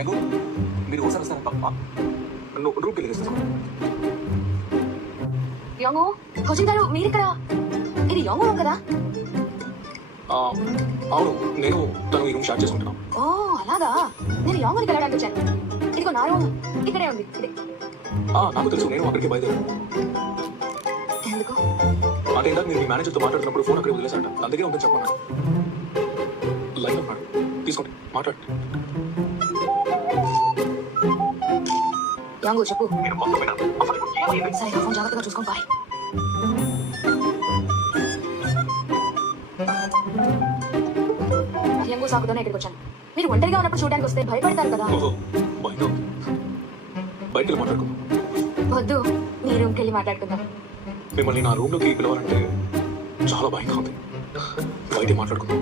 Young మీరు ఒకసారి వస్తారా? నన్ను రూమ్కి వెళ్ళేస్తాను. యంగు కోచింగ్ గారు మీరు ఇక్కడ, ఇది యంగు రూమ్ కదా? అవును, నేను తను ఈ రూమ్ షేర్ చేసుకుంటున్నాను. ఓ అలాగా, నేను యంగుని కలవడానికి వచ్చాను. ఇదిగో నా రూమ్ ఇక్కడే ఉంది. నాకు తెలుసు, నేను అక్కడికి బయలుదేరాను. ఎందుకు అంటే ఇందాక మీరు మీ మేనేజర్తో మాట్లాడుతున్నప్పుడు ఫోన్ అక్కడే వదిలేసాట. నా దగ్గర ఉందని చెప్పమన్నాడు. లైన్ ఉన్నాడు, తీసుకోండి, మాట్లాడండి. యంగు చెప్పు. సరే, సరే ఫోన్ జాగ్రత్తగా చూసుకోండి. బాయ్. యంగు సాకుతోనే ఇక్కడికి వచ్చాను. మీరు ఒంటరిగా ఉన్నప్పుడు చూడడానికి వస్తే భయపడతారు కదా. బయట మాట్లాడుకుందాం. వద్దు, మీ రూమ్కి వెళ్ళి మాట్లాడుకుందాం. మిమ్మల్ని నా రూమ్ లోకి పిలవాలంటే చాలా భయంగా ఉంది. బయట మాట్లాడుకుందాం.